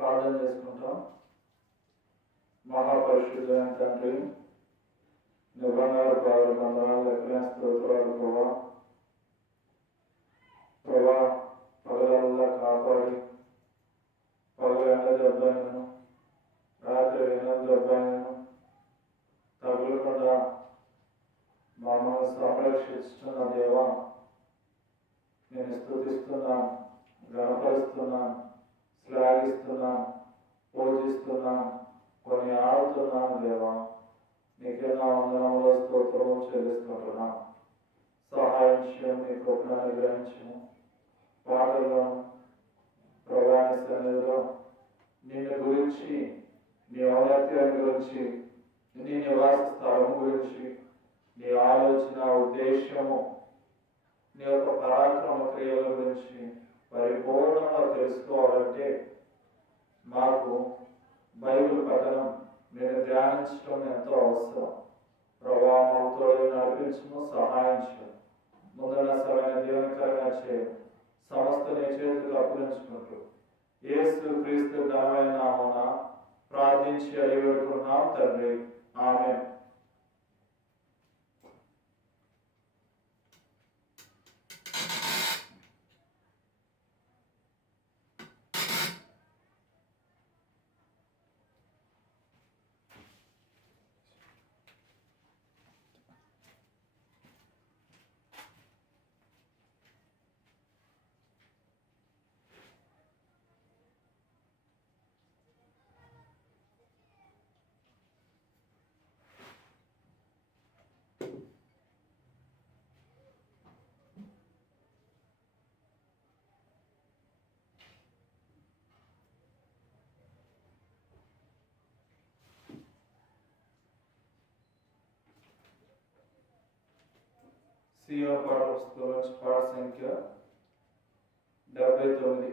ప్రార్థన చేసుకుంటాం. మహాపరిశుద్ధమైన తండ్రి, నిబంధనల పాలు వందనాలు లెక్కలేని స్తోత్రాలు ప్రభా. పగలల్లా కాపాడి పగలు ఎండ దెబ్బను రాత్రి వెన్నెల దెబ్బను తగులకుండా మమ్మల్ని సంరక్షిస్తున్న దేవా, నేను స్తుతిస్తున్నాను, గణపరుస్తున్నాను, శ్లాఘిస్తున్నాను, పూజిస్తున్నాను, కొన్ని ఆడుతున్నాను దేవా. నీకే నా వందనములో స్తోత్రము చెల్లిస్తుంటున్నాను. సహాయం చేయము, నీ కృపను అనుగ్రహించము. పాటల్లో ప్రధాన సన్నిధిలో నిన్ను గురించి, నీ ఔన్నత్యాన్ని గురించి, నీ నివాస స్థలం గురించి, నీ ఆలోచన, ఉద్దేశము, నీ యొక్క పరాక్రమ క్రియల గురించి పరిపూర్ణంగా తెలుసుకోవాలంటే మాకు బైబిల్ పఠనం, నేను ధ్యానించడం ఎంతో అవసరం. ప్రభావంతో నడిపించము, సహాయం చేయము. ముందున్న సరైన దీవెనకరంగా చేయము. సమస్త నీ చేతులకు అప్పగించుకుంటూ యేసు క్రీస్తు ఘనమైన నామమున ప్రార్థించి అడిగి పెడుతున్నాం తండ్రి. ఆమేన్. సియోను పాట పుస్తకం పాట సంఖ్య 79.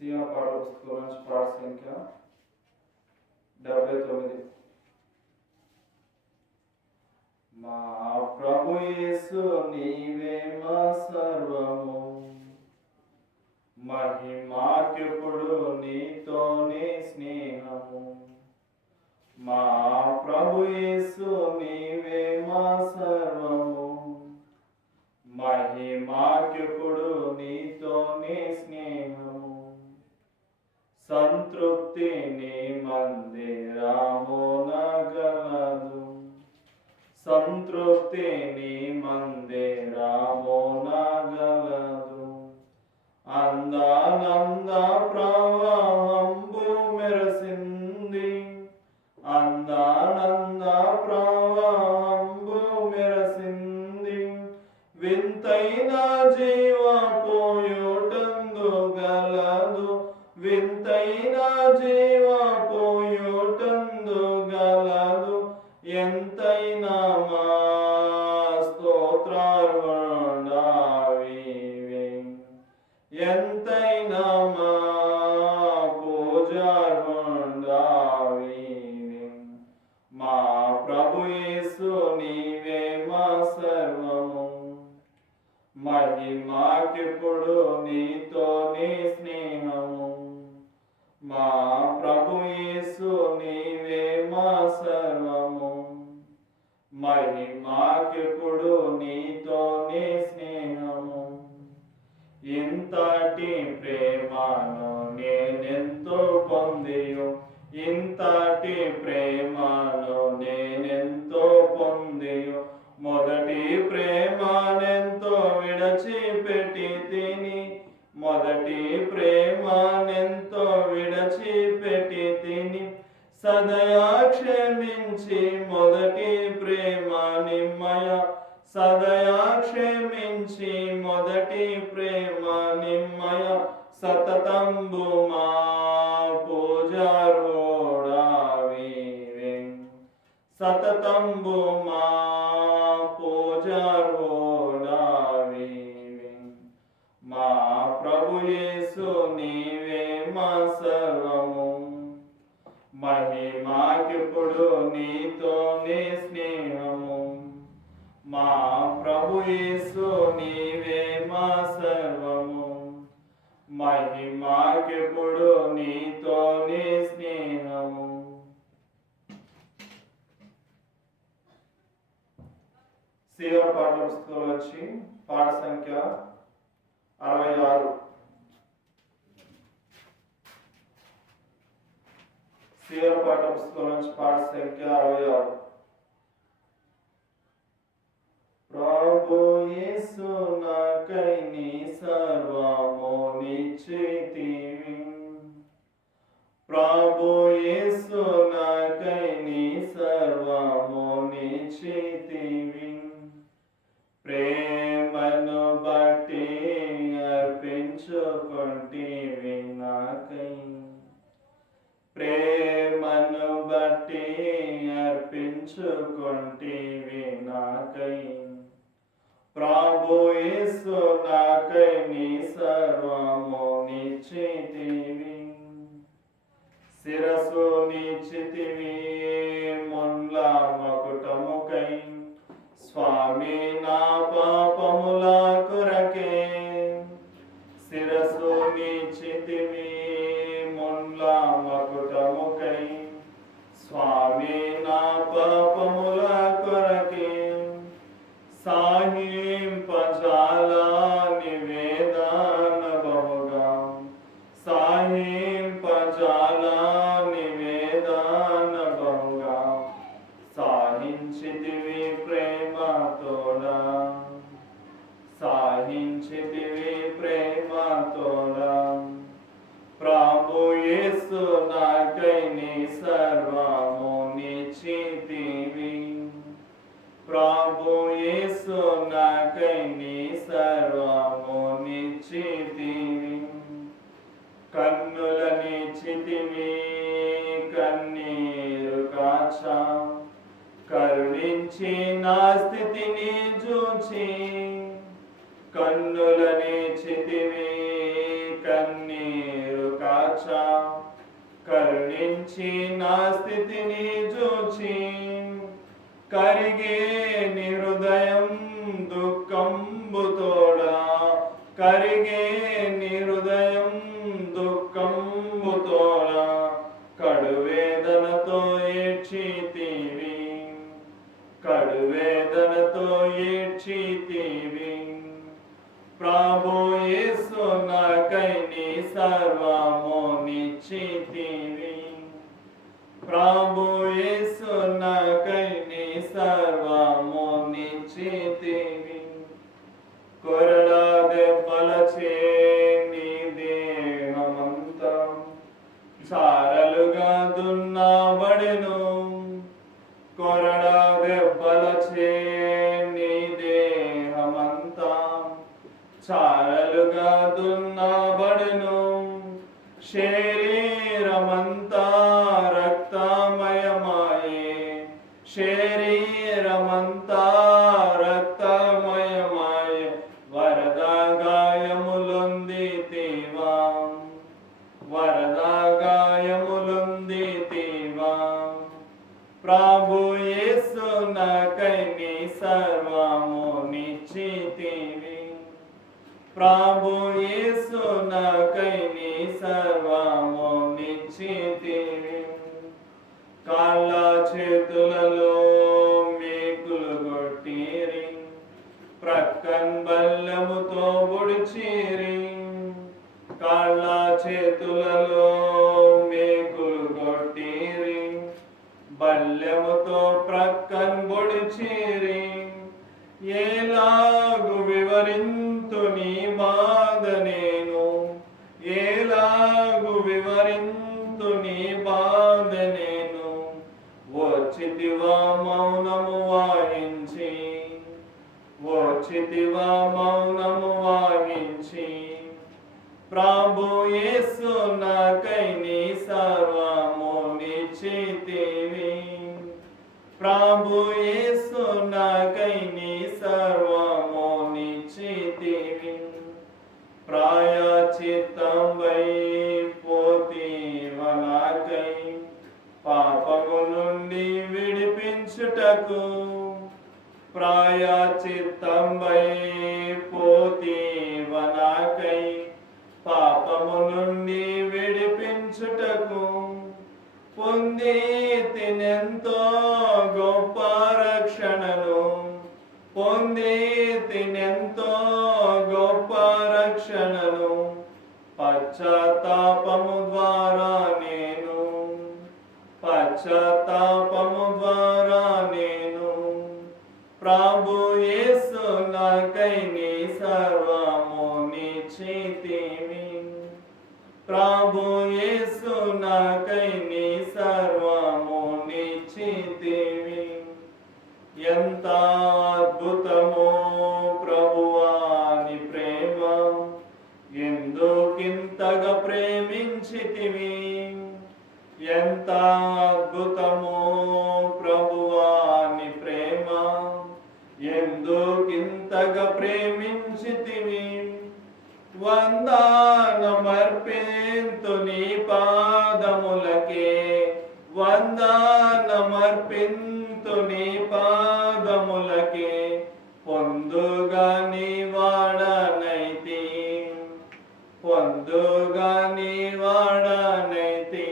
సియోను పాట పుస్తకం పాట సంఖ్య 79. మా ప్రభు యేసు నీవే మా సర్వము, మహిమాకెప్పుడు నీతోనే స్నేహము. మా ప్రభు యేసు నీవే మా సర్వము, మహిమాకెప్పుడు నీతోనే స్నేహము. సంతృప్తి నీ మందిరమునగలదు, సంతృప్తి నీ మందిరమునగలదు. అందానంద ప్రవాహంబు మెరసింది, అందానంద ప్రవాహంబు మెరసింది. వింతైన జీవపోయుటందు గలదు, వింతైన జీవపోయుటందు గలదు. ఎంతైనా మా స్తోత్రార్హుడవివే, ఎంతైనా మా పూజార్హుడవివే. మా ప్రభు యేసు నీవే మా సర్వము, మహిమాకెప్పుడు నీతోనే స్నేహము. మా ప్రభు యేసు నీవే మా సర్వము, మహిమాకెప్పుడు నీతోనే స్నేహము. ఇంతటి ప్రేమను నేనెంతో పొందియు, ఇంతటి ప్రేమను నేనెంతో పొందియు. మొదటి ప్రేమనెంతో విడచిపెట్టి తిని, మొదటి ప్రేమనెంతో విడచిపెట్టి తిని. సదయా క్షమించి మొదటి ప్రేమ నిమ్మయ, సదయా క్షమించి మొదటి ప్రేమ నిమ్మయ. సతతంబు మా పూజార్హుడవివే, సతతంబు మా పూజార్హుడవివే. మా ప్రభు యేసు నీవే మా సర్వము, మహిమాకెప్పుడు నీతోనే స్నేహము. మా ప్రభు యేసు నీవే మా సర్వము, మహిమాకెప్పుడు నీతోనే స్నేహము. సీవ పాటల పుస్తకంలో వచ్చి పాట సంఖ్య 66. సీవ పాటల పుస్తకంలో నుంచి పాట సంఖ్య 66. ప్రభు యేసు నాకై నీ సర్వము నిశ్చితివి. ప్రభు యేసు నాకై నీ సర్వము నిశ్చితివి. ప్రేమను బట్టి అర్పించుకుంటివి నాకై. ప్రేమను బట్టి అర్పించుకుంటివి నాకై. ప్రభు యేసు నాకై నీ సర్వము నిశ్చితివి. శిరసు నిశ్చితివి ముళ్ళ మకుటముకై. స్వామి నా పాపముల కొరకే. శిరసు నిశ్చితివి ముళ్ళ మకుటముకై. స్వామి నా పాపముల కొరకే. సాహింపజాలా నివేదన బహుగా. సాహింపజాలా నివేదన బహుగా. సాహించితివి ప్రేమతోడా. సాహించితివి ప్రేమతోడా. ప్రభు యేసు నాకై నీ సర్వము నిశ్చితివి. ప్రభు యేసు నాకై నీ సర్వము నిశ్చితివి. కన్నుల నిశ్చితివి కన్నీరు కాచా. కరుణించి నా స్థితిని చూచి. కన్నుల నిశ్చితివి కన్నీరు కాచా. కరుణించి నా స్థితిని చూచి. కరిగే నీ హృదయం దుఃఖంబుతోడా. కరిగే నీ హృదయం దుఃఖంబుతోడా. కడువేదనతో ఏడ్చితివి. కడువేదనతో ఏడ్చితివి. ప్రభు యేసు నాకై నీ సర్వము నిశ్చితివి. ప్రభు యేసు నాకై నీ సర్వము నిశ్చితివి. కొరడా దెబ్బలచే నీ దేహమంతా చారలుగా దున్నబడెను. కొరడా దెబ్బలచే నీ దేహమంతా చారలుగా దున్నబడెను. శరీరమంతా రక్తమయమాయే. శరీరమంతా రక్తమయమాయే. వరద గాయములొందితివా. వరద గాయములొందితివా. ప్రభు యేసు నాకై నీ సర్వము నిశ్చితివి. ప్రభు యేసు నాకై నీ సర్వము నిశ్చితివి. కాళ్ళ చేతులలో మేకులు కొట్టిరి. ప్రక్కన్ బల్లెముతో బుడిచిరి. కాళ్ళ చేతులలో మేకులు కొట్టిరి. బల్లెముతో ప్రక్కన్ బుడిచిరి. ఏలాగు వివరింతు నీ బాధ నేను. ఏలాగు వివరింతు నీ బాధ నేను. వచ్చితివా మౌనము వాయించి. వచ్చితివా మౌనము వాయించి. ప్రభు యేసు నాకై నీ సర్వము నిశ్చితివి. ప్రభు యేసు నాకై నీ సర్వము నిశ్చితివి. ప్రాయచిత్తంబై పోతివ నాకై. పాపము నుండి విడిపించుటకు. ప్రాయచిత్తంబై పోతివ నాకై. పాపము యేసు నాకై నీ సర్వము నిచ్చితివి. ఎంత అద్భుతమో ప్రభువా నీ ప్రేమ, ఎందుకింతగా ప్రేమించితివి. ఎంత అద్భుతమో ప్రభువా నీ ప్రేమ, ఎందుకింతగా ప్రేమించితివి. వందనమర్పింతు నీ పాదములకే, వందనమర్పింతు నీ పాదములకే, పొందుగా నీ వాడనైతి, పొందుగా నీ వాడనైతి.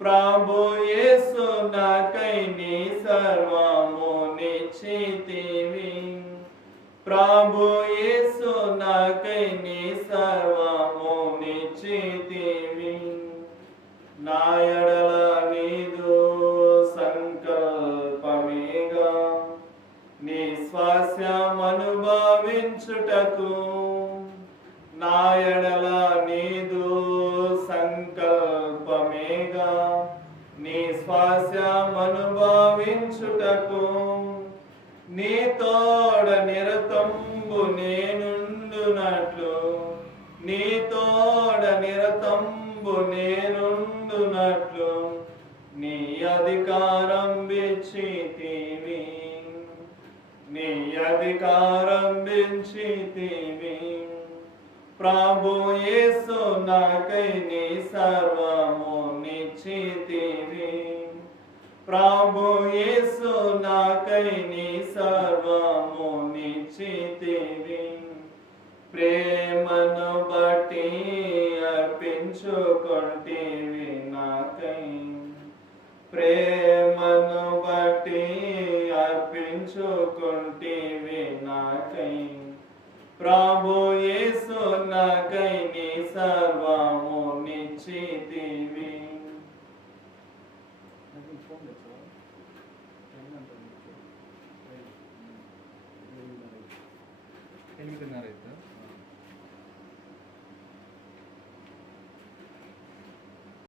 ప్రభు యేసు నాకై నీ సర్వము నిచ్చితివి. ప్రభు యేసు నాకై నీ సర్వము నిచ్చితివి. నా ఎడల నీదు సంకల్పమేగా, నీ స్వాస్యమనుభవించుటకు. నా ఎడల నీదు సంకల్పమేగా, నీ స్వాస్యమనుభవించుటకు. నీ తోడ నిరతంబు నేనుండునట్లు, నీ తోడ నిరతంబు నేనుండునట్లు, నీ అధికారం బిచ్చితివి, నీ అధికారం బిచ్చితివి. ప్రభు యేసు నాకై నీ సర్వము నిచ్చితివి. ప్రభు యేసు నాకై నీ సర్వము నిచ్చితివి. ప్రేమను బట్టి అర్పించుకొంటివి నాకై, ప్రేమను బట్టి అర్పించుకొంటివి నాకై. ప్రభు యేసు నాకై నీ సర్వము నిచ్చితివి. ఎనిమిదిన్నర అయితే